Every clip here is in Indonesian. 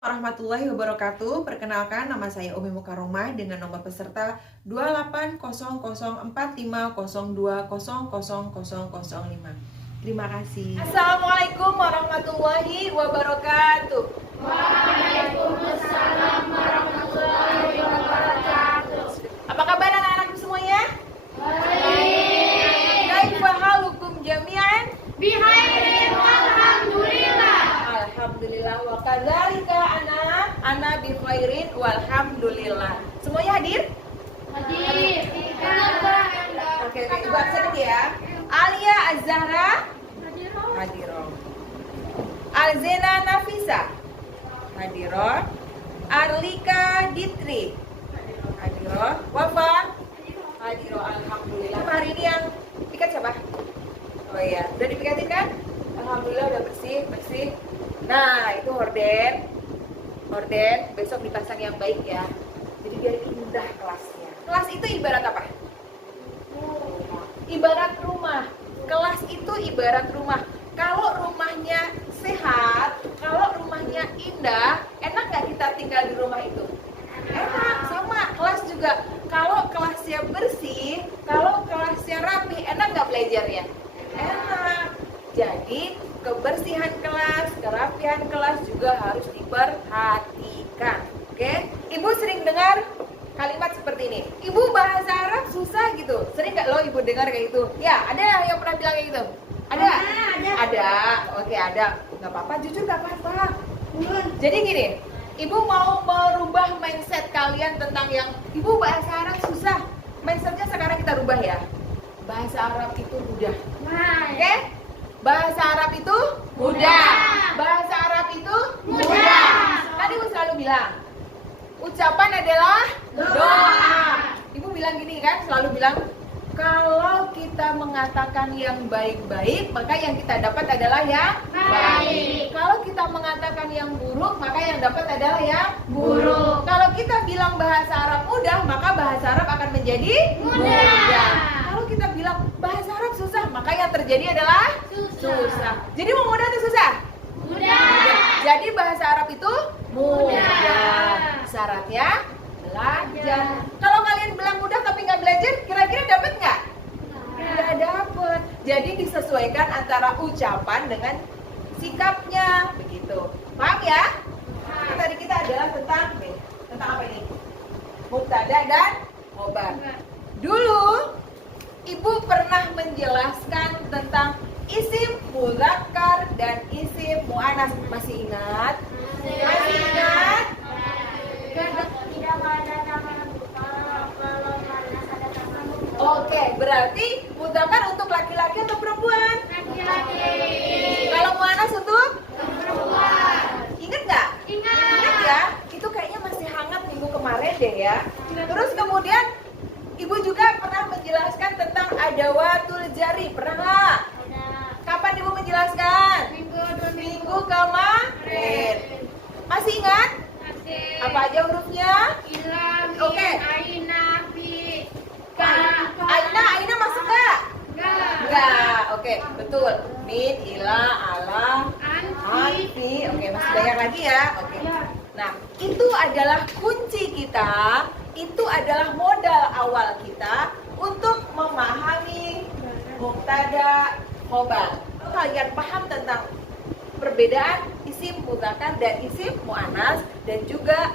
Warahmatullahi wabarakatuh. Perkenalkan, nama saya Umi Mukaromah dengan nomor peserta 28004502000005. Terima kasih. Assalamualaikum warahmatullahi wabarakatuh. Waalaikumsalam warahmatullahi wabarakatuh. Apa kabar anak-anakku semuanya? Baik. Kaifa halukum jami'an? Bihairin alhamdulillah. Alhamdulillah wa kadzalika ana bi khairin walhamdulillah. Semuanya hadir? Hadir. Oke, Ibu absen ya. Alia Az-Zahra hadiroh. Alzena Nafisa hadiroh. Arlika Ditri hadiroh. Wafa hadiroh. Alhamdulillah. Hari ini yang piket siapa? Oh iya, udah dipikatin kan? Alhamdulillah udah bersih. Nah, itu horden besok dipasang yang baik ya. Jadi biar indah kelasnya. Kelas itu ibarat apa? Ibarat rumah. Kelas itu ibarat rumah. Kalau rumahnya sehat, kalau rumahnya indah, enak nggak kita tinggal di rumah itu? Enak, sama. Kelas juga. Kalau kelasnya bersih, kalau kelasnya rapi, enak nggak belajarnya? Enak. Jadi kebersihan kelas, kerapihan kelas juga harus diperhatikan. Oke? Ibu sering dengar kalimat seperti ini. Ibu bahasa Arab susah gitu. Sering nggak lo ibu dengar kayak gitu? Ya, ada yang pernah bilang kayak gitu? Ada? Ada. Oke, ada. Nggak apa-apa, jujur nggak apa-apa. Jadi gini, ibu mau merubah mindset kalian tentang yang ibu bahasa Arab susah. Mindsetnya sekarang kita rubah ya. Bahasa Arab itu mudah. Oke? Bahasa Arab itu mudah. Bahasa Arab itu mudah. Tadi ibu selalu bilang, ucapan adalah doa. Ibu bilang gini kan, selalu bilang, kalau kita mengatakan yang baik-baik, maka yang kita dapat adalah yang baik. Kalau kita mengatakan yang buruk, maka yang dapat adalah yang buruk. Kalau kita bilang bahasa Arab mudah, maka bahasa Arab akan menjadi mudah. Kalau kita bilang bahasa Arab susah, maka yang terjadi adalah susah. Jadi mau mudah atau susah? Mudah. Jadi bahasa Arab itu mudah. Syaratnya belajar. Kalau kalian bilang mudah tapi nggak belajar, kira-kira dapat nggak? Nggak dapat. Jadi disesuaikan antara ucapan dengan sikapnya, begitu. Paham ya? Tadi kita adalah tentang apa ini? Mubtada dan khobar. Dulu Ibu pernah menjelaskan tentang isim mudzakkar dan isim muannas. Masih ingat? Masih ingat? Tidak ada tangan buka, kalau panas ada tangan buka. Oke, berarti mudzakkar untuk laki-laki atau perempuan? Laki-laki. Kalau muannas untuk Perempuan. ingat nggak? Ingat ya? Itu kayaknya masih hangat minggu kemarin deh ya. Terus kemudian Ibu juga pernah menjelaskan tentang adawatul jari. Pernah nggak? Ada. Kapan Ibu menjelaskan? Minggu kemarin. Masih ingat? Masih. Apa aja hurufnya? Ilam. Oke. Aina. Fi. Aina masuk nggak? Enggak. Enggak. Oke, betul. Min, ila, ala, Anti. anfi. Oke, masih banyak lagi ya. Oke. Ya. Nah, itu adalah kunci kita. Itu adalah modal awal kita untuk memahami mubtada, khobar. Kalau kalian paham tentang perbedaan isim mudzakkar dan isim muannas dan juga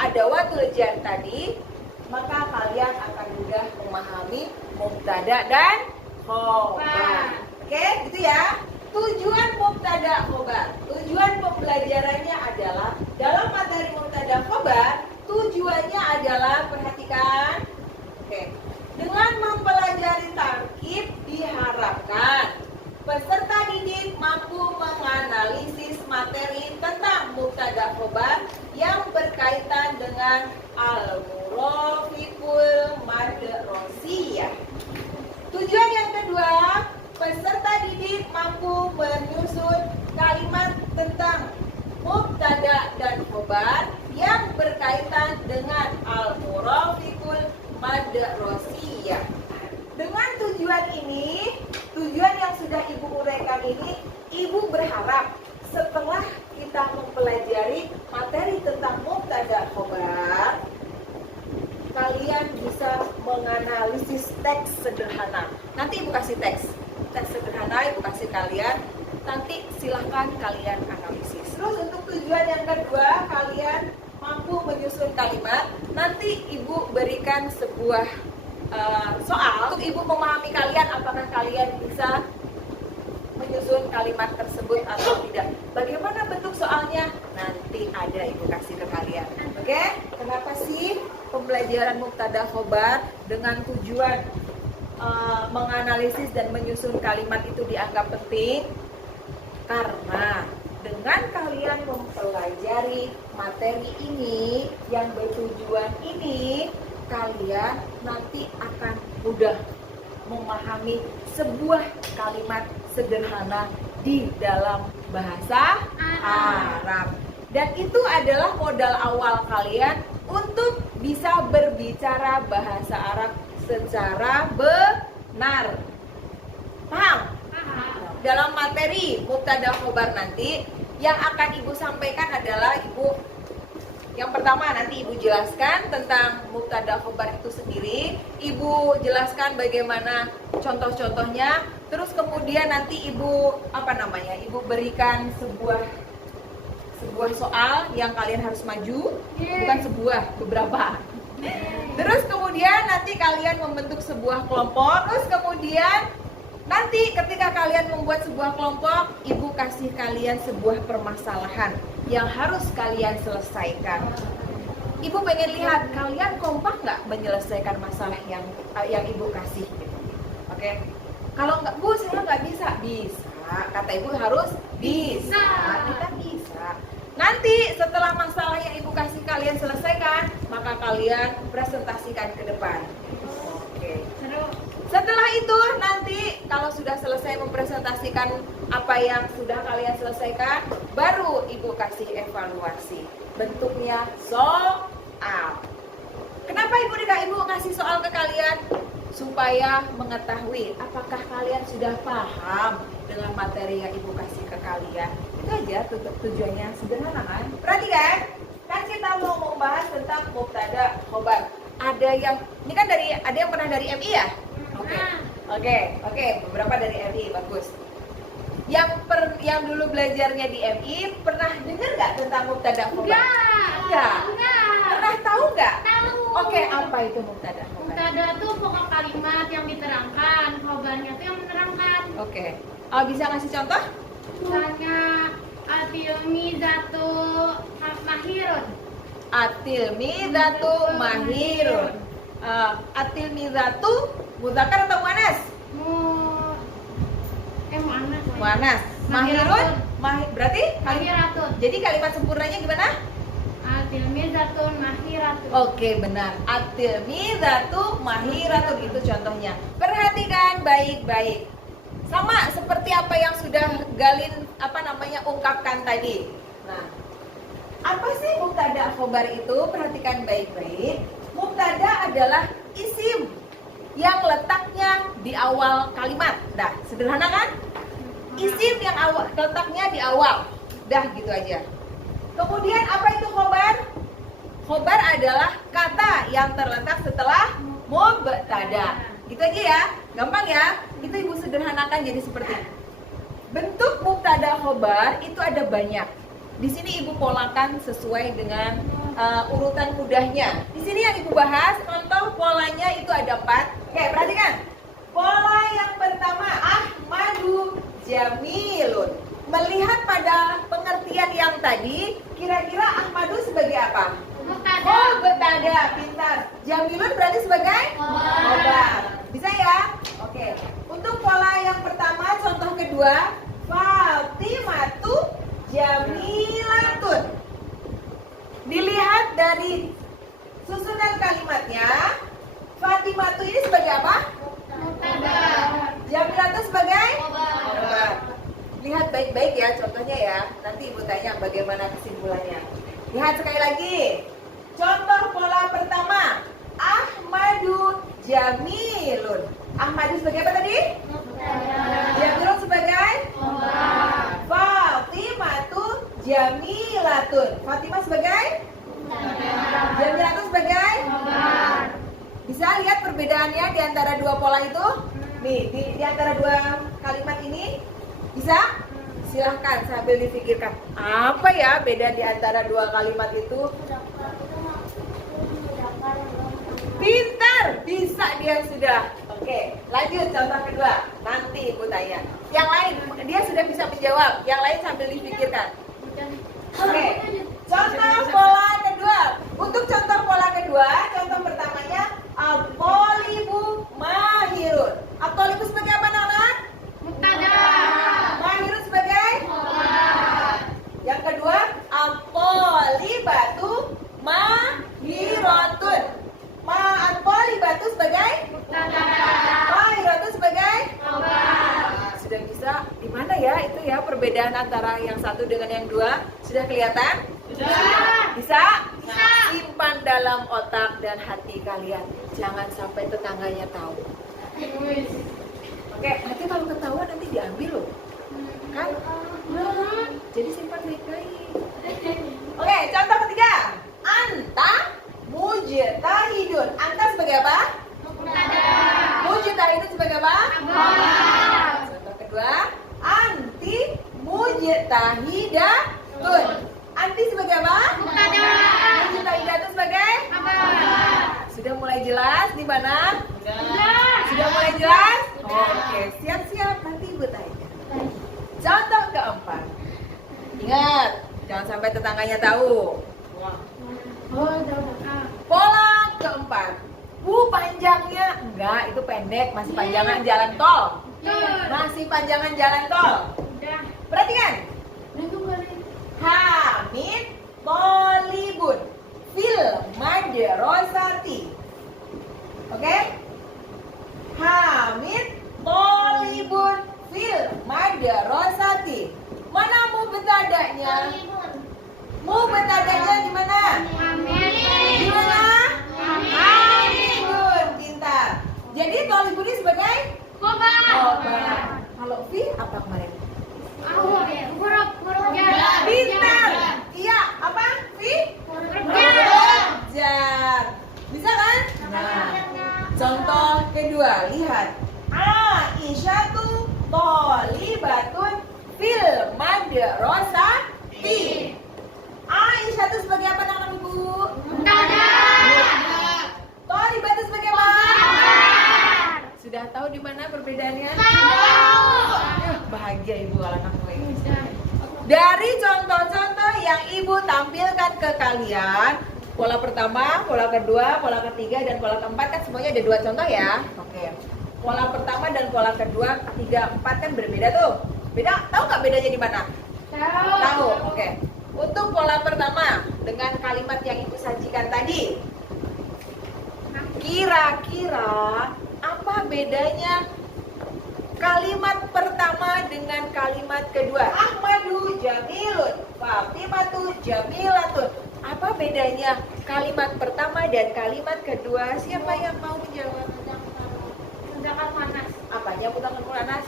adawatul jar tadi, maka kalian akan mudah memahami mubtada dan khobar. Oke, gitu ya. Tujuan mubtada khobar, tujuan pembelajarannya adalah dalam materi mubtada khobar, tujuannya adalah, perhatikan, oke, dengan mempelajari tarkib diharapkan peserta didik mampu menganalisis materi tentang mubtada khobar yang berkaitan dengan al-murafiqul madrasiyah. Tujuan yang kedua, peserta didik mampu menyusun kalimat tentang mubtada dan khobar yang berkaitan dengan al-murafiqul madrasiyah. Dengan tujuan ini, tujuan yang sudah Ibu uraikan ini, Ibu berharap setelah kita mempelajari materi menganalisis teks sederhana. Nanti Ibu kasih teks sederhana, Ibu kasih kalian. Nanti silahkan kalian analisis. Terus untuk tujuan yang kedua, kalian mampu menyusun kalimat. Nanti Ibu berikan sebuah soal untuk Ibu memahami kalian apakah kalian bisa menyusun kalimat tersebut atau tidak. Bagaimana bentuk soalnya? Nanti ada Ibu kasih ke kalian. Oke? Kenapa sih pembelajaran mubtada khobar dengan tujuan menganalisis dan menyusun kalimat itu dianggap penting? Karena dengan kalian mempelajari materi ini yang bertujuan ini, kalian nanti akan mudah memahami sebuah kalimat sederhana di dalam bahasa Arab. Dan itu adalah modal awal kalian untuk bisa berbicara bahasa Arab secara benar. Paham? Dalam materi mubtada khobar nanti yang akan Ibu sampaikan adalah yang pertama nanti Ibu jelaskan tentang mubtada khobar itu sendiri. Ibu jelaskan bagaimana contoh-contohnya. Terus kemudian nanti Ibu Ibu berikan sebuah soal yang kalian harus maju, bukan beberapa. Terus kemudian nanti kalian membentuk sebuah kelompok. Terus kemudian nanti ketika kalian membuat sebuah kelompok, Ibu kasih kalian sebuah permasalahan yang harus kalian selesaikan. Ibu pengen lihat kalian kompak nggak menyelesaikan masalah yang Ibu kasih. Oke? Kalau nggak, Bu, saya nggak bisa. Bisa. Kata Ibu harus bisa. Kita bisa. Nanti setelah masalah yang Ibu kasih kalian selesaikan, maka kalian presentasikan ke depan. Oke. Setelah itu nanti kalau sudah selesai mempresentasikan apa yang sudah kalian selesaikan, baru Ibu kasih evaluasi. Bentuknya soal. Kenapa Ibu kasih soal ke kalian? Supaya mengetahui apakah kalian sudah paham dengan materi yang Ibu kasih ke kalian. Itu aja tujuannya, sederhana kan? Perhatikan, kan kita mau membahas tentang mubtada khobar. Ada yang pernah dari MI ya? Oke, beberapa dari MI, bagus. Yang dulu belajarnya di MI pernah dengar nggak tentang mubtada khobar? Enggak. Pernah tahu nggak? Tahu. Oke, apa itu mubtada khobar? Mubtada itu pokok kalimat yang diterangkan, khobarnya itu yang menerangkan. Oke. Bisa ngasih contoh? Misalnya At-tilmizatu mahirun. At-tilmizatu mahirun. At-tilmizatu muzakkar atau muannas? Muannas. Mahirun berarti Mahiratun. Jadi kalimat sempurnanya gimana? At-tilmizatun mahiratun. Oke, benar. At-tilmizatu mahiratun itu contohnya. Perhatikan baik-baik. Sama seperti apa yang sudah Galin ungkapkan tadi. Nah, apa sih mubtada khobar itu? Perhatikan baik-baik. Mubtada adalah isim yang letaknya di awal kalimat. Dah, sederhana kan? Isim yang letaknya di awal. Dah, gitu aja. Kemudian apa itu khobar? Khobar adalah kata yang terletak setelah mubtada. Gitu aja ya, gampang ya. Itu Ibu sederhanakan jadi seperti ini. Bentuk mubtada khobar itu ada banyak. Di sini Ibu polakan sesuai dengan urutan mudahnya. Di sini yang Ibu bahas, contoh polanya itu ada 4. Oke, perhatikan. Pola yang pertama, Ahmadu jamilun. Melihat pada pengertian yang tadi, kira-kira Ahmadu sebagai apa? Mubtada, pintar. Jamilun berarti sebagai khobar. Bisa ya? Oke. Untuk pola yang pertama, contoh kedua, Fatimatu jamilatun. Dilihat dari susunan kalimatnya, Fatimatu ini sebagai apa? Mubtada. Jamilatun sebagai khobar. Lihat baik-baik ya contohnya ya. Nanti Ibu tanya bagaimana kesimpulannya. Lihat sekali lagi. Contoh pola pertama, Ahmadu jamilun. Ahmadu sebagai apa tadi? Jamilun sebagai Khobar. Fatimatu jamilatun. Fatimah sebagai? Jamilatun sebagai? Khobar. Bisa lihat perbedaannya di antara dua pola itu? Nih, di antara dua kalimat ini bisa? Silahkan sambil dipikirkan. Apa ya beda di antara dua kalimat itu? Pintar, bisa dia sudah. Oke, lanjut contoh kedua. Nanti Ibu tanya. Yang lain, dia sudah bisa menjawab. Yang lain sambil dipikirkan. Oke, contoh pola kedua. Untuk contoh pola kedua, contoh pertamanya At-thalibu mahirun. At-thalibu sebagai apa, anak? Mubtada. Mahirun sebagai? Yang kedua, at-thalibatu mahiratun. At-thalibatu sebagai? Mubtada. Mahiratun sebagai? Khabar. Sudah bisa di mana ya itu ya perbedaan antara yang satu dengan yang dua? Sudah kelihatan? Sudah. Bisa? Bisa. Simpan dalam otak dan hati kalian. Jangan sampai tetangganya tahu. Oke, nanti kalau ketahuan nanti diambil loh. Kan? Jadi simpan baik-baik. Oke, contoh ketiga. Anta mujtahidun. Anta sebagai apa? Mubtada. Mujtahidun sebagai apa? Khabar. Contoh kedua. Anti mujtahidatun. Anti sebagai apa? Mubtada. Mujtahidatun sebagai? Khabar. Sudah mulai jelas di mana? Sudah. Sudah mulai jelas? Sudah. Oke, siap-siap nanti Ibu tanya. Contoh keempat. Ingat, jangan sampai tetangganya tahu. Pola keempat. Panjangnya enggak, itu pendek, masih panjangan jalan tol. Masih panjangan jalan tol. Sudah. Perhatikan. Hamid tolibun fil madrasati. Oke? Hamid tolibun fil madrasati. Mana mubtada'nya? Mubtada'nya di mana? Di mana? Hamidun. Pintar. Jadi tolibun ini sebagai khabar. Kalau fi apa kemarin? Pintar. Iya, apa? Fi? Jar. Bisa kan? Nah, contoh kedua, lihat. Aisyatu thalibatun fil madrasati. Aisyatu sebagai apa nama Ibu? Thalibatu sebagai apa? Sudah tahu di mana perbedaannya? Bahagia Ibu kalau anak gue. Dari contoh-contoh yang Ibu tampilkan ke kalian, pola pertama, pola kedua, pola ketiga, dan pola keempat kan semuanya ada 2 contoh ya. Oke. Pola pertama dan pola kedua, ketiga, empat kan berbeda tuh. Beda, tahu nggak bedanya di mana? Tahu. Oke. Untuk pola pertama dengan kalimat yang Ibu sajikan tadi, kira-kira apa bedanya kalimat pertama dengan kalimat kedua? Ahmadu jamilun, Fatimatu jamilatun. Apa bedanya kalimat pertama dan kalimat kedua? Siapa yang mau menjawab? Mudzakkar muannas. Apanya mudzakkar muannas?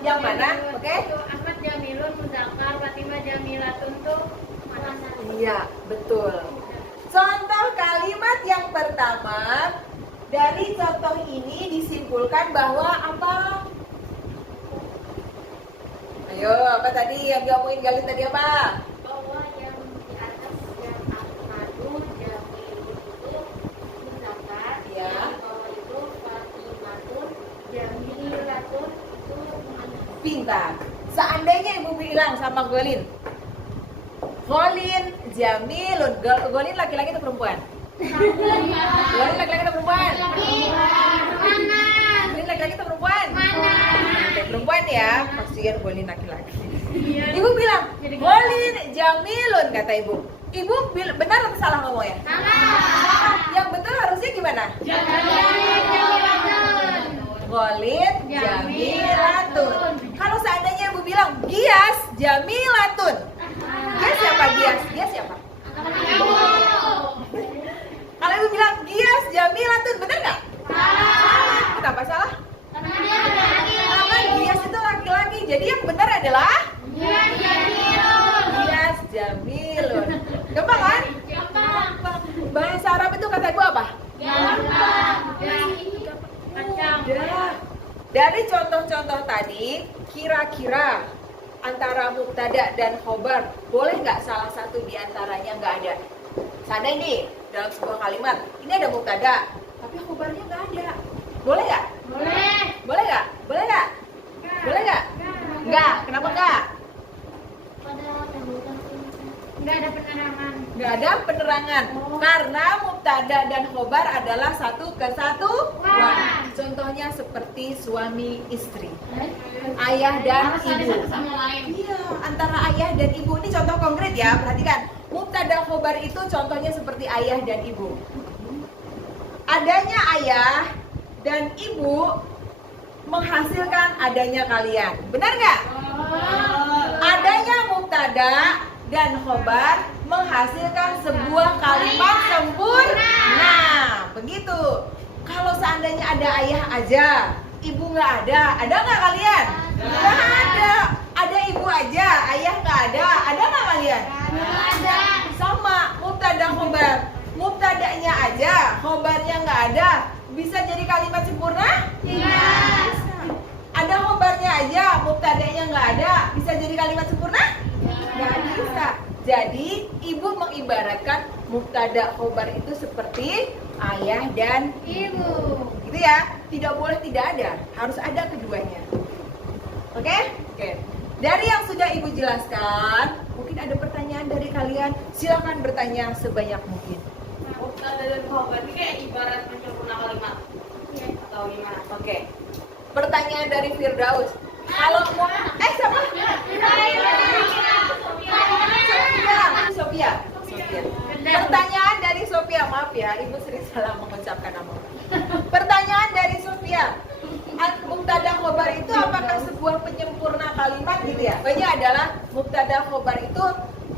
Yang mana? Oke. Ahmad jamilun mudzakkar, Fatimah jamilatun tuh muannas. Iya, betul. Contoh kalimat yang pertama, dari contoh ini disimpulkan bahwa apa? Ayo, apa tadi yang diomongin Galin tadi apa? Bahwa yang di atas yang Ahmadu jamilun itu mudzakkar, Iya. yang di bawah itu Fatimatun jamilatun itu muannas. Pintar. Seandainya Ibu bilang sama Golin, Golin jamilun. Golin laki-laki atau perempuan? Golin laki-laki atau perempuan? Golin laki-laki atau perempuan? Oke, perempuan ya. Kasihan Golin laki-laki. Ibu bilang, Golin jamilun, kata Ibu. Ibu benar atau salah ngomongnya? Salah. Yang betul harusnya gimana? Golin jamilatun. Kalau seandainya Ibu bilang Gias jamilatun, Gias siapa Gias? Gias siapa? Kalau Ibu bilang Gias jamilatun, benar nggak? Salah. Kenapa salah? Karena Gias itu laki-laki. Jadi yang benar adalah Gias jamilun. Gampang kan? Bahasa Arab itu kata Ibu apa? Gampang. tadi, kira-kira antara mubtada dan khobar, boleh nggak salah satu di antaranya nggak ada? Seandainya nih, dalam sebuah kalimat, ini ada mubtada, tapi khobarnya nggak ada. Boleh nggak? Boleh. Boleh nggak? Boleh nggak? Boleh nggak? Nggak. Kenapa nggak? Nggak ada penerangan. Nggak ada penerangan. Karena mubtada dan khobar adalah satu kesatuan. Contohnya seperti suami istri, ayah dan Harus ada ibu. satu sama lain. Iya, antara ayah dan ibu. Ini contoh konkret ya, perhatikan. Mubtada khobar itu contohnya seperti ayah dan ibu. Adanya ayah dan ibu menghasilkan adanya kalian. Benar nggak? Adanya mubtada dan khobar menghasilkan sebuah kalimat sempurna. Nah, begitu. Kalau seandainya ada ayah aja, ibu nggak ada nggak kalian? Nggak ada. Ada ibu aja, ayah nggak ada nggak kalian? Nggak ada. Sama, mubtada khobar. Mubtadanya aja, khobarnya nggak ada. Bisa jadi kalimat sempurna? Tidak. Ada khobarnya aja, mubtadanya nggak ada. Bisa jadi kalimat sempurna? Nggak bisa. Jadi ibu mengibaratkan mubtada khobar itu seperti ayah dan Ibu. gitu ya. Tidak boleh tidak ada, harus ada keduanya. Oke? Oke. Dari yang sudah ibu jelaskan, mungkin ada pertanyaan dari kalian. Silakan bertanya sebanyak mungkin. Mubtada dan khobar ini kayak ibarat menyempurna kalimat atau gimana? Oke. Pertanyaan dari Firdaus. Kalau mau siapa? Sophia. Pertanyaan dari Sophia, maaf ya, ibu sering salah mengucapkan nama. Pertanyaan dari Sophia. Mubtada khobar itu apakah sebuah penyempurna kalimat gitu ya? Jawabannya adalah mubtada khobar itu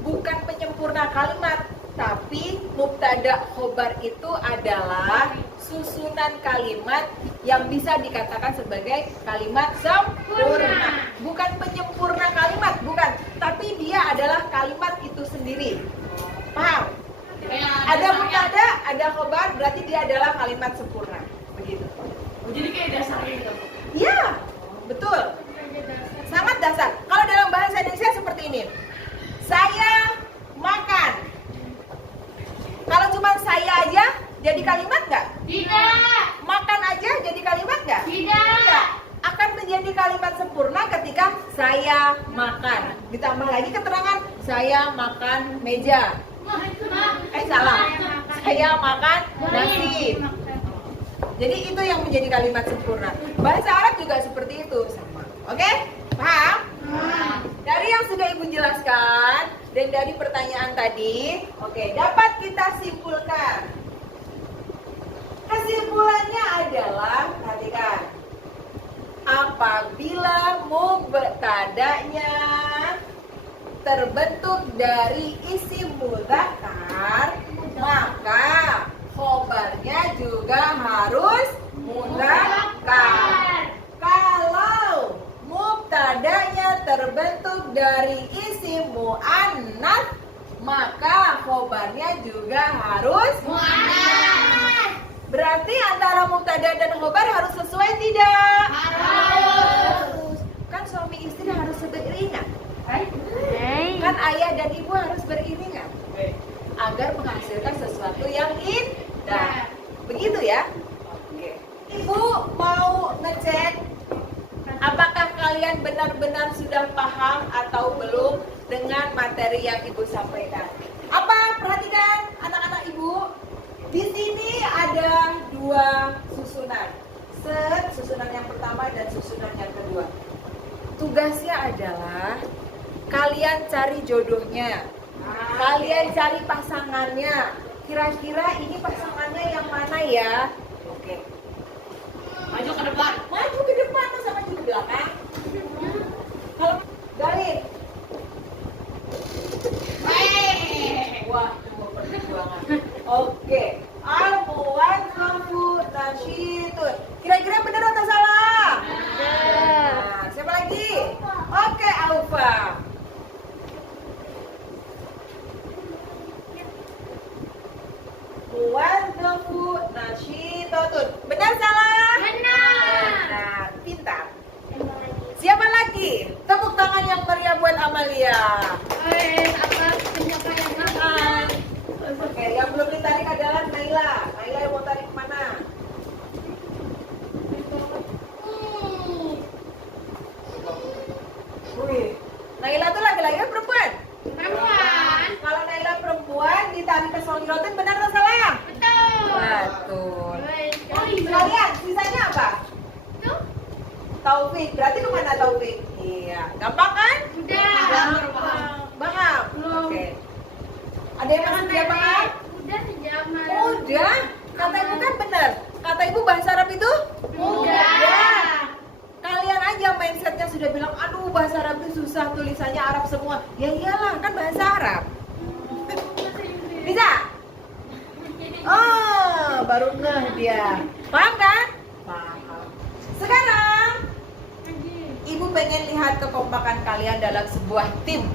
bukan penyempurna kalimat, tapi mubtada khobar itu adalah susunan kalimat yang bisa dikatakan sebagai kalimat sempurna. Bukan penyempurna kalimat, bukan. Tapi dia adalah kalimat itu sendiri. Paham? Ada mubtada, ada khobar, berarti dia adalah kalimat sempurna. Begitu. Jadi kayak dasarnya gitu. Iya, betul. Sangat dasar. Kalau dalam bahasa Indonesia seperti ini. Saya makan. Kalau cuma saya aja jadi kalimat nggak? Tidak. Makan aja jadi kalimat nggak? Tidak. Akan menjadi kalimat sempurna ketika saya makan. Ditambah lagi keterangan saya makan meja. Salah. Saya makan nasi. Jadi itu yang menjadi kalimat sempurna. Bahasa Arab juga seperti itu sama. Oke? Paham? Dari yang sudah ibu jelaskan dan dari pertanyaan tadi, oke, dapat kita simpulkan. Kesimpulannya adalah, perhatikan, apabila mubtadanya terbentuk dari isim mudzakkar, maka khobarnya juga harus mudzakkar. Kalau mubtadanya terbentuk dari isim muannats, maka khobarnya juga harus muannats. Berarti antara mubtada dan khobar harus sesuai tidak? Harus. Kan suami istri harus beriringan. Kan ayah dan ibu harus beriringan agar menghasilkan sesuatu yang indah. Begitu ya? Oke. Ibu mau ngecek apakah kalian benar-benar sudah paham atau belum dengan materi yang ibu sampaikan. Apa? Perhatikan anak-anak ibu. Di sini ada dua susunan. Susunan yang pertama dan susunan yang kedua. Tugasnya adalah kalian cari jodohnya. Kalian cari pasangannya. Kira-kira ini pasangannya yang mana ya? Oke. Maju ke depan. Maju ke depan, masa maju ke belakang? Kalau Galih. Wah, cuma perjuangan. Oke. Al-muwadzafu nasyitun. Kira-kira benar atau salah? Nah, siapa lagi? Oke, Aufa. Muwadzafu nasyitun. Benar salah? Benar. Benar. Pintar. lagi. Tepuk tangan yang meriah buat Amalia. atas pencapaian Oke, yang belum ditarik adalah Naila. Naila yang mau tarik kemana? Wih, Naila tuh laki-laki kan perempuan? perempuan. Kalau Naila perempuan ditarik ke Songirotin benar atau salah? Betul. Betul. Oh iya. Kalian sisanya apa? Tuh, Taufik. Berarti kemana Taufik? Iya. Gampang kan? udah. Bangam. Belum. Oke. Ada yang masih dia Bangam? Udah sejaman. Udah. Kata ibu kan benar. Kata ibu bahasa Arab itu? Udah. Kalian aja mindsetnya sudah bilang, aduh bahasa Arab itu susah, tulisannya Arab semua. Ya iyalah, kan bahasa Arab. Bisa? Oh, baru ngeh dia. Paham kan? Paham. Sekarang, ibu pengen lihat kekompakan kalian dalam sebuah tim.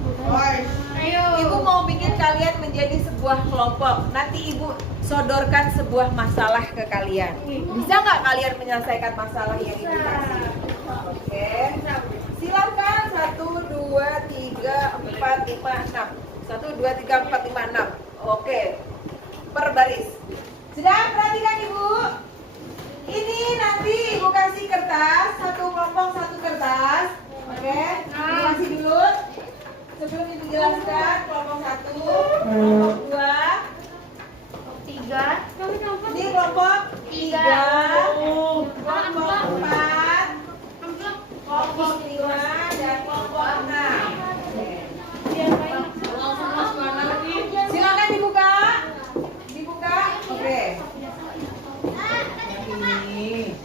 Ayo. Ibu mau bikin kalian menjadi sebuah kelompok. Nanti ibu sodorkan sebuah masalah ke kalian. Bisa nggak kalian menyelesaikan masalah yang ibu kasih? Oke. Silakan 1, 2, 3, 4, 5, 6. 1, 2, 3, 4, 5, 6. Oke. Per baris. Sudah perhatikan ibu. Ini nanti ibu kasih kertas, satu kelompok satu kertas. Oke. Ibu kasih dulu. Sebelum ibu jelaskan kelompok 1, kelompok 2, 3. ini kelompok 3, kelompok 4, kelompok 5, dan kelompok 6. Silakan dibuka. Dibuka. Oke. Ini.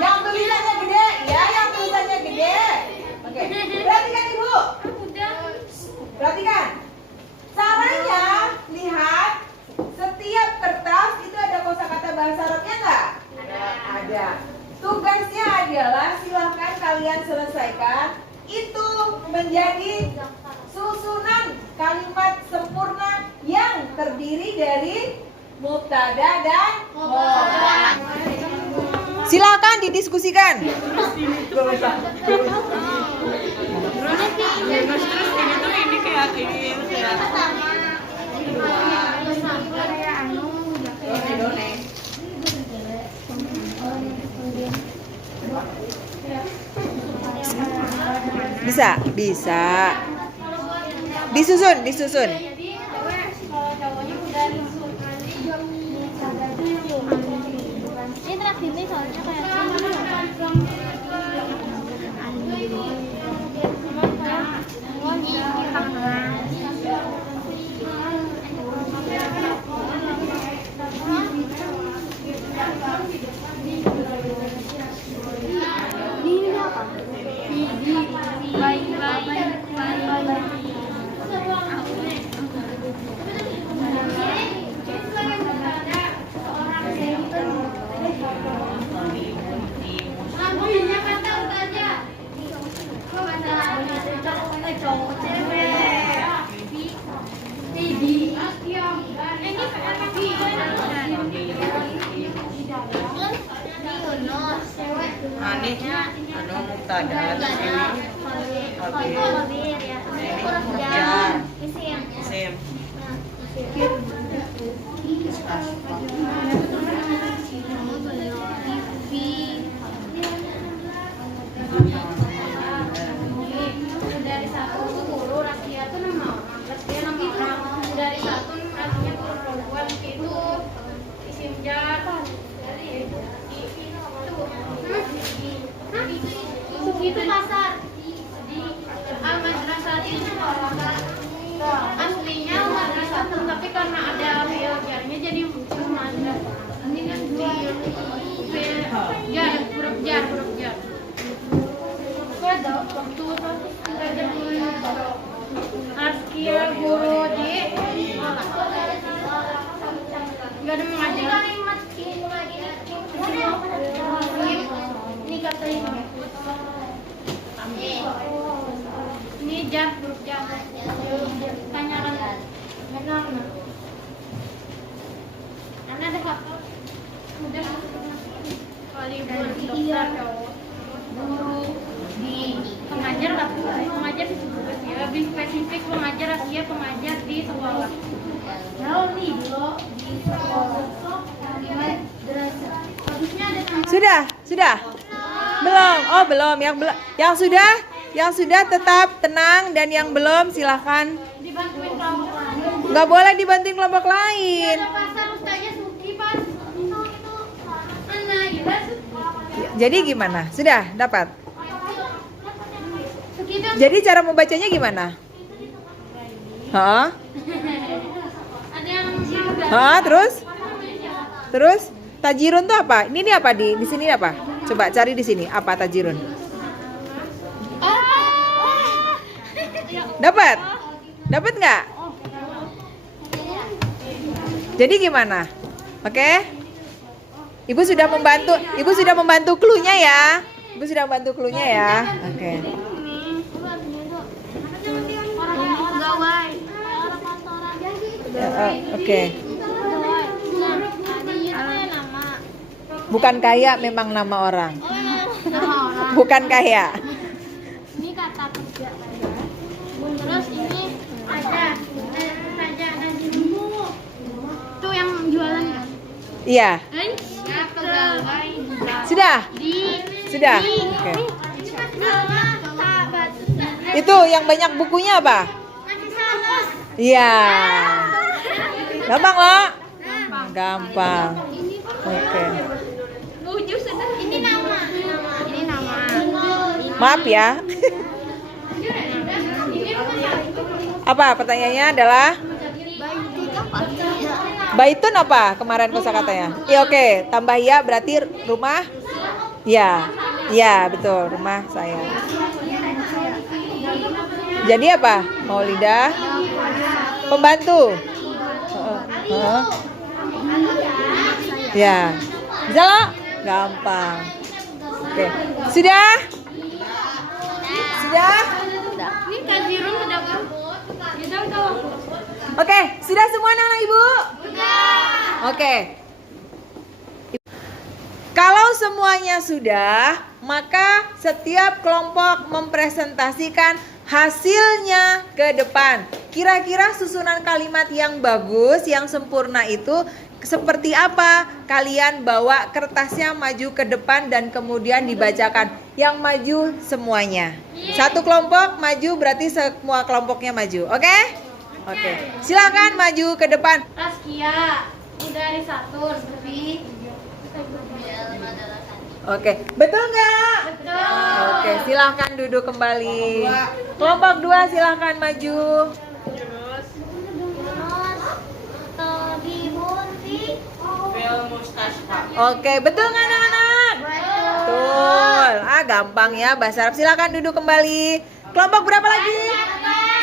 Yang tulisannya gede, ya, yang tulisannya gede. Oke. Perhatikan ibu. Perhatikan. Caranya lihat setiap kertas itu ada kosakata bahasa Arabnya nggak? Ada. Tugasnya adalah silahkan kalian selesaikan itu menjadi susunan kalimat sempurna yang terdiri dari mubtada dan khobar. Silakan didiskusikan. Bisa. Disusun. Jadi kalau cowoknya udah ini terakhir nih soalnya kayak Mubtada, Sim. dari satu tuh guru rahasia tuh nama orang, rahasia nama orang. Dari satu rahasia guru perempuan itu isim jar. Itu pasar. Madrasah itu aslinya madrasah tapi karena ada fi'il jarnya jadi madrasah. Ini kan huruf jar. Ada waktu ada Askia guru di nggak ada mengajar. Ini katanya ini jar huruf jar. Tanyakan benar nggak? Karena ada satu udah kali dokter guru di pengajar di tugas ya, lebih spesifik pengajar rahasia pengajar di sekolah. Kalau nih di sekolah habisnya ada Sudah? Belum. Oh, belum. Yang sudah tetap tenang, dan yang belum silahkan. dibantuin kelompok lain. Nggak boleh dibantuin kelompok lain. Ada pasar ustaznya Suki pas itu Ana ya. Jadi gimana? Sudah dapat? Suki itu Jadi cara membacanya gimana? Hah? ada yang Hah? Terus? Tajirun tuh apa? Ini apa di sini apa? Coba cari di sini apa tajirun? Dapat? Dapat nggak? Jadi gimana? Oke? Ibu sudah membantu clue-nya ya. Ibu sudah membantu clue-nya ya. Oke. pegawai Oke. Bukan kaya, memang nama orang. Bukan kaya. Ini kata kerja saya. Terus ini ada itu yang jualan ya. Iya. Pegawai Sudah? Sudah. Oke. Itu yang banyak bukunya apa? Iya. Gampang loh. Gampang. Oke. Ini nama. Maaf ya. Apa pertanyaannya adalah Baitun apa kemarin kosakatanya? Iya, oke, tambah ya berarti rumah. Ya. Ya, betul, rumah saya. Jadi apa? Maulida pembantu. Ya. Bisa loh? Gampang. Oke. Sudah? Ini Kajirun udah kan? Oke, sudah semua anak Ibu? Oke. Kalau semuanya sudah, maka setiap kelompok mempresentasikan hasilnya ke depan. Kira-kira susunan kalimat yang bagus, yang sempurna itu seperti apa? Kalian bawa kertasnya maju ke depan dan kemudian dibacakan. Yang maju semuanya. Satu kelompok maju berarti semua kelompoknya maju. Oke? Oke. Silakan maju ke depan. Raskia dari Saturn tapi Oke, betul nggak? betul. Oke, silahkan duduk kembali. Kelompok 2 silahkan maju. Oke, betul nggak anak-anak? Betul. Gampang ya bahasa Arab. Silahkan duduk kembali. Kelompok berapa lagi?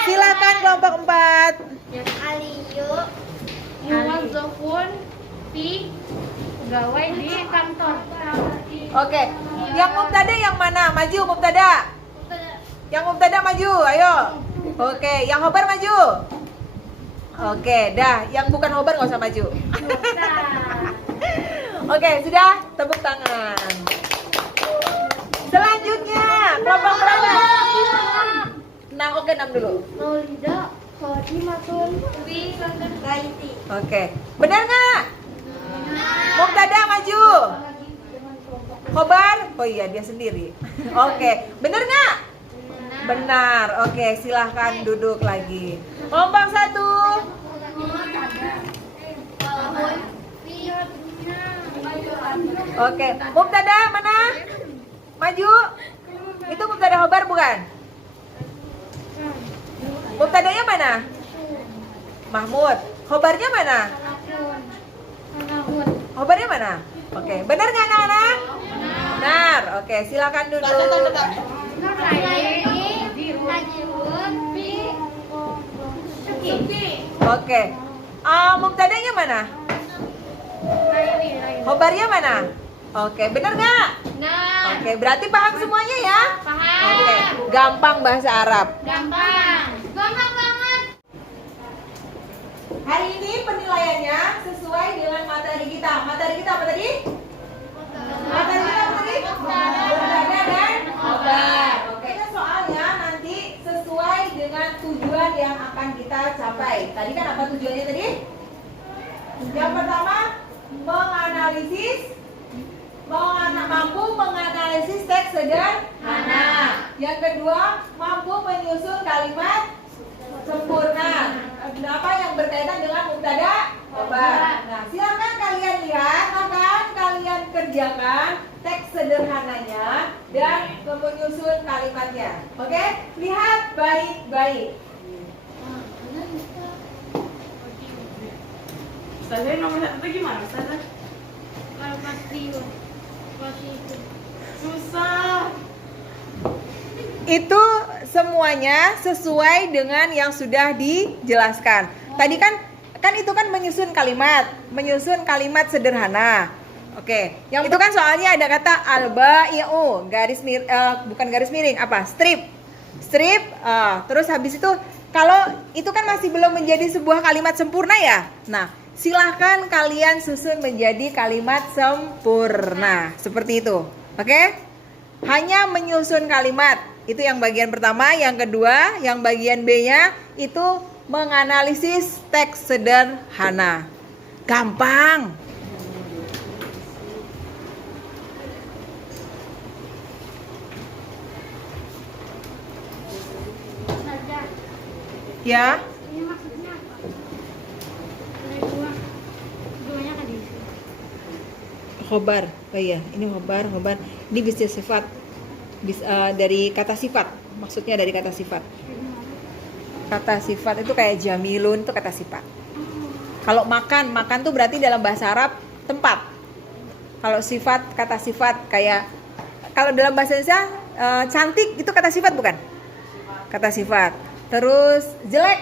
Silahkan kelompok 4. Muwazzafun di pegawai di kantor. Oke, yang mubtada yang mana? Maju mubtada. Yang mubtada maju, ayo. Oke, yang khobar maju. Oke, dah. Yang bukan khobar nggak usah maju. Oke, sudah. Tepuk tangan. Selanjutnya, kelompok berapa? 6, oke 6 dulu. Maulida Khadimatun bi Baiti. Oke, benar nggak? Mubtada maju. Khobar? Oh iya, dia sendiri. Oke, benar nggak? Benar. Oke, silahkan duduk lagi. Kelompok 1. Oke, mubtada mana? Maju. Itu mubtada khobar bukan? Mubtadanya mana? Mahmud. Khobarnya mana? Khobarnya mana? Oke, benar nggak anak-anak? Benar. Oke, silakan duduk. Oke. Mubtadanya mana? Khobarnya mana? Oke, benar nggak? Oke, berarti paham semuanya ya? Paham. Oke, gampang bahasa Arab. Gampang banget. Hari ini penilaiannya sesuai dengan materi kita. Materi kita apa tadi? Materi kita apa tadi? Mubtada dan khobar. Oke, soalnya kita capai. Tadi kan apa tujuannya tadi? Yang pertama, mampu menganalisis teks sederhana. Yang kedua, mampu menyusun kalimat sempurna. Apa yang berkaitan dengan mubtada khobar. Nah, silakan kalian lihat, akan kalian kerjakan teks sederhananya dan menyusun kalimatnya. Oke? Lihat baik-baik. Ustazah nomor 1 itu gimana Ustazah? Kalau pasti itu Susah. Itu semuanya sesuai dengan yang sudah dijelaskan. Tadi kan itu kan menyusun kalimat sederhana. Oke, yang itu kan soalnya ada kata al-bai'u, bukan garis miring, apa? Strip. Terus habis itu kalau itu kan masih belum menjadi sebuah kalimat sempurna ya. Nah, silahkan kalian susun menjadi kalimat sempurna seperti itu. Oke? Hanya menyusun kalimat. Itu yang bagian pertama. Yang kedua, yang bagian B-nya itu menganalisis teks sederhana. Gampang. saja. Ya. Ini maksudnya apa? Ada duanya kan diisi. Khobar. Oh iya, ini khobar. Ini bisa sifat. Dari kata sifat. Maksudnya dari kata sifat. Kata sifat itu kayak jamilun itu kata sifat. Kalau makan tuh berarti dalam bahasa Arab tempat. Kalau sifat, kata sifat kayak kalau dalam bahasa Indonesia cantik itu kata sifat bukan? Kata sifat. Terus jelek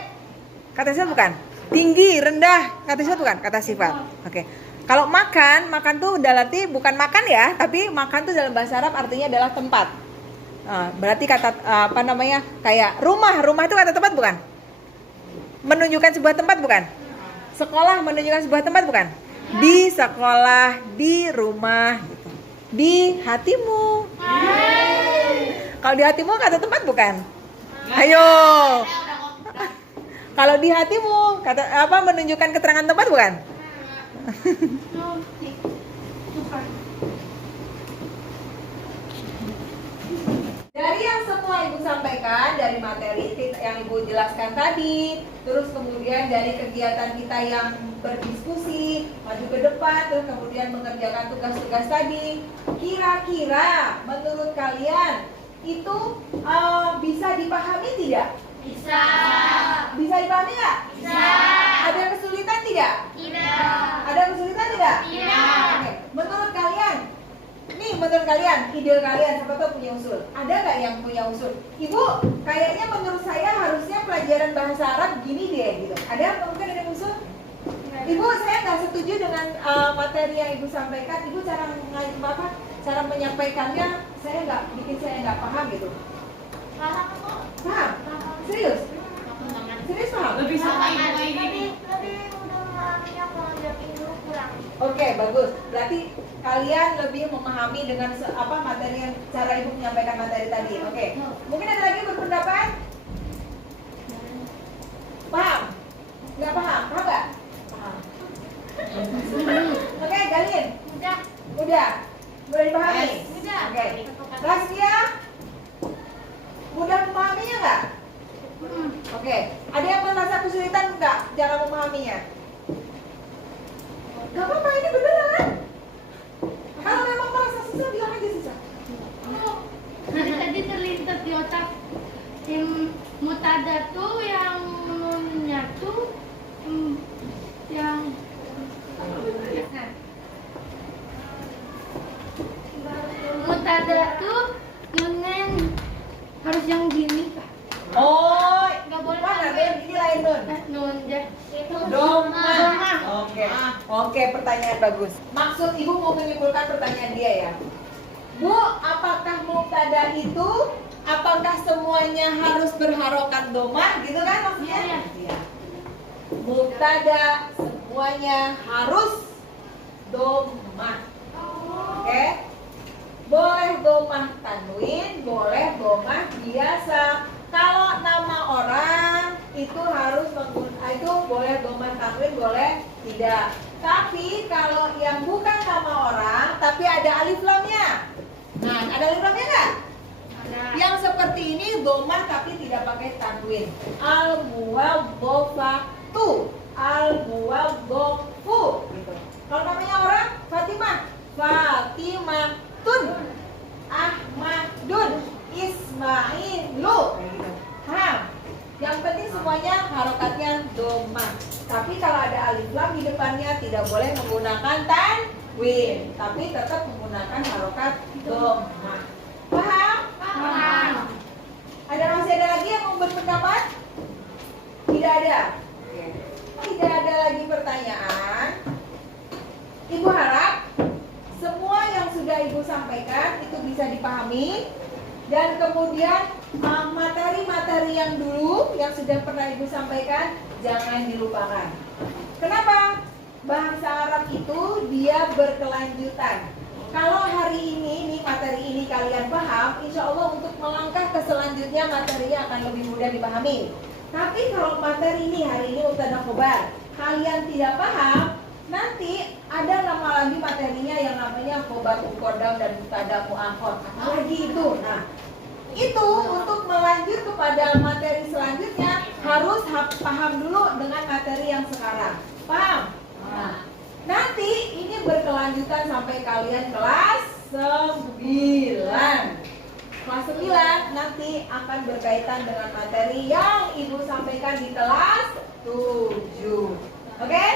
kata sifat bukan? Tinggi, rendah kata sifat bukan? Kata sifat. Oke. Kalau makan tuh berarti bukan makan ya, tapi makan tuh dalam bahasa Arab artinya adalah tempat. Berarti kata kayak rumah itu kata tempat bukan? Menunjukkan sebuah tempat bukan? Sekolah menunjukkan sebuah tempat bukan? Di sekolah, di rumah gitu. Di hatimu. Kalau di hatimu kata tempat bukan? Ayo. Kalau di hatimu kata menunjukkan keterangan tempat bukan? Dari yang semua Ibu sampaikan, dari materi yang Ibu jelaskan tadi, terus kemudian dari kegiatan kita yang berdiskusi, maju ke depan, terus kemudian mengerjakan tugas-tugas tadi, kira-kira menurut kalian itu bisa dipahami tidak? Bisa. Bisa dipahami nggak? Bisa. Ada kesulitan tidak? Tidak. Ada kesulitan tidak? Tidak. Oke. Menurut kalian, ide kalian siapa tahu punya usul. Ada nggak yang punya usul? Ibu, kayaknya menurut saya harusnya pelajaran bahasa Arab gini deh gitu. Ada mungkin ada usul? Ibu, saya nggak setuju dengan materi yang Ibu sampaikan. Ibu cara menyampaikannya saya nggak paham gitu. Paham? Serius? Serius paham? Lebih sama ibu kayak gini. Oke, bagus. Berarti kalian lebih memahami dengan materi yang cara Ibu menyampaikan materi tadi. Oke. Mungkin ada lagi berpendapat? Paham? Nggak paham? Paham nggak? Paham. Oke, Galin. Udah dipahami? Udah. Oke. Raskia? Mudah memahaminya nggak? Oke. Ada yang merasa kesulitan nggak cara memahaminya? Gak apa-apa, ini beneran. Kalau memang merasa susah, bilang aja susah. Tadi terlintas di otak yang mutada tuh yang nunnya tuh yang mutada tuh nunnya yang harus yang gini. Oh, Nggak boleh mana sampai. Ini lain Nun. Nun ya. Doma. Oke, pertanyaan bagus. Maksud Ibu mau menyimpulkan pertanyaan dia ya. Bu, apakah mubtada itu apakah semuanya harus berharokat doma gitu kan maksudnya? Iya. Mubtada semuanya harus doma. Oke? Boleh domah tanwin, boleh domah biasa. Kalau nama orang itu harus menggunakan, itu boleh dhamma tanwin, boleh tidak. Tapi kalau yang bukan nama orang tapi ada alif lamnya. Nah, ada alif lamnya nggak? Ada. Yang seperti ini dhamma tapi tidak pakai tanwin. Al-muwaddafatu, al-muwaddafu gitu. Kalau namanya orang Fatimah, Fatimatun, Ahmadun, Ismailu kayak gitu. Paham? Yang penting semuanya harokatnya dhamma. Tapi kalau ada alif lam di depannya tidak boleh menggunakan tanwin, tapi tetap menggunakan harokat dhamma. Paham? Paham. Masih ada lagi yang mau berpendapat? Tidak ada. Tidak ada lagi pertanyaan. Ibu harap semua yang sudah Ibu sampaikan itu bisa dipahami. Dan kemudian materi-materi yang dulu yang sudah pernah Ibu sampaikan jangan dilupakan. Kenapa? Bahasa Arab itu dia berkelanjutan. Kalau hari ini nih materi ini kalian paham, insya Allah untuk melangkah ke selanjutnya materinya akan lebih mudah dipahami. Tapi kalau materi ini hari ini mubtada khobar kalian tidak paham, nanti ada nama lagi materinya yang namanya khobar muqaddam dan mubtada muakhar. Apalagi itu. Nah, itu untuk melanjut kepada materi selanjutnya harus paham dulu dengan materi yang sekarang. Paham? Nah, nanti ini berkelanjutan sampai kalian kelas 9. Kelas 9 nanti akan berkaitan dengan materi yang Ibu sampaikan di kelas 7. Oke?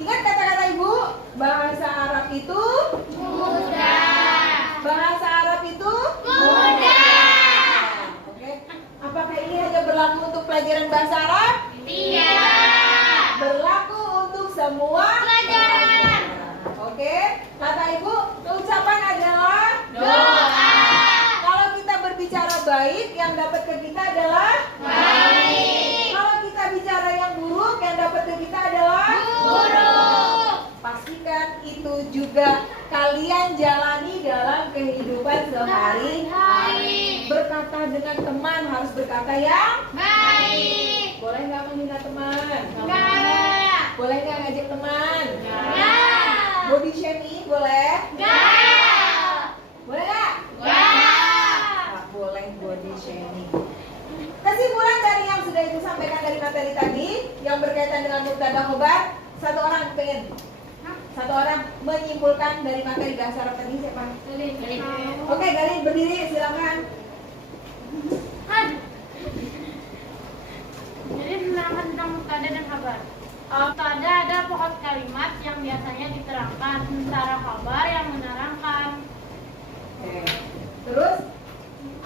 Ingat kata-kata Ibu, bahasa Arab itu Mudah. bahasa Arab itu Mudah. Oke. Apakah ini hanya berlaku untuk pelajaran bahasa Arab? Tidak. Berlaku untuk semua Pelajaran. Oke. Kata Ibu, ucapan adalah Doa. Kalau kita berbicara baik, yang dapat ke kita adalah Baik. Kalau kita bicara yang buruk, yang dapat ke kita adalah Buruk. Pastikan itu juga kalian jalani dalam kehidupan sehari-hari. Berkata dengan teman harus berkata yang Baik. boleh nggak menghina teman? Enggak. Boleh nggak ngajak teman? Enggak. Body shaming boleh? Enggak. Boleh nggak? Enggak. Nggak boleh body shaming. Kesimpulan dari yang sudah Ibu sampaikan dari materi tadi yang berkaitan dengan mubtada khobar, satu orang menyimpulkan dari materi bahasa Arab tadi siapa? Oke, Galin berdiri silakan. Jadi menerangkan tentang mubtada dan khabar. Mubtada ada pokok kalimat yang biasanya diterangkan, sementara khabar yang menerangkan. Oke. Terus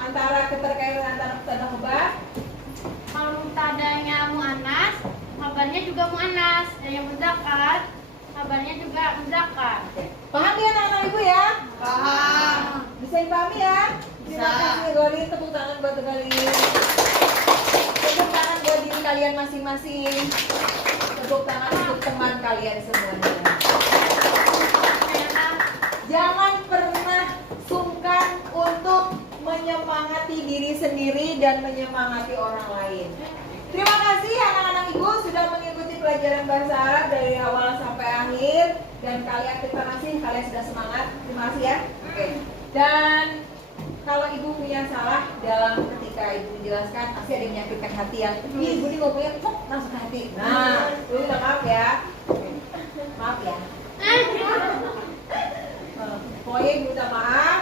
antara keterkaitan antara mubtada khobar, Kalau mubtadanya muannas, khabarnya juga muannas. Dan yang muzakkar, kabarnya juga muzakkar. paham ya anak-anak Ibu ya? Paham. Bisa dipahami ya? Terima kasih Galin, tepuk tangan buat Galin. Tepuk tangan buat diri kalian masing-masing. Tepuk tangan untuk teman kalian semuanya. Jangan pernah sungkan untuk menyemangati diri sendiri dan menyemangati orang lain. Terima kasih anak-anak Ibu sudah mengikuti pelajaran bahasa Arab dari awal sampai akhir. Dan kalian terima kasih, kalian sudah semangat. Terima kasih ya. Oke. Dan kalau Ibu punya salah dalam ketika Ibu menjelaskan, pasti ada yang menyakitkan hati yang Ibu ini ngomongnya kok langsung ke hati. Nah, Ibu minta maaf ya. Oke. Maaf ya. Pokoknya Ibu minta maaf.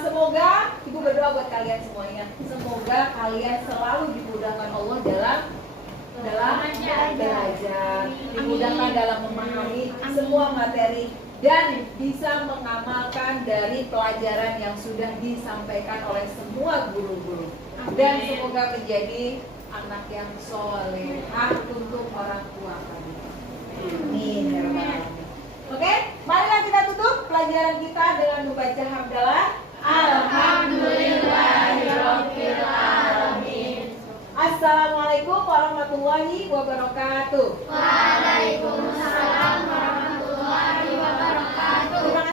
Semoga Ibu berdoa buat kalian semuanya. Semoga kalian selalu dimudahkan Allah dalam belajar, dimudahkan dalam memahami semua materi dan bisa mengamalkan dari pelajaran yang sudah disampaikan oleh semua guru-guru. Dan semoga menjadi anak yang solehah untuk orang tua kalian. Amin ya rabbal alamin. Oke, marilah kita tutup pelajaran kita dengan membaca hamdalah. Alhamdulillahirabbil alamin. Assalamualaikum warahmatullahi wabarakatuh.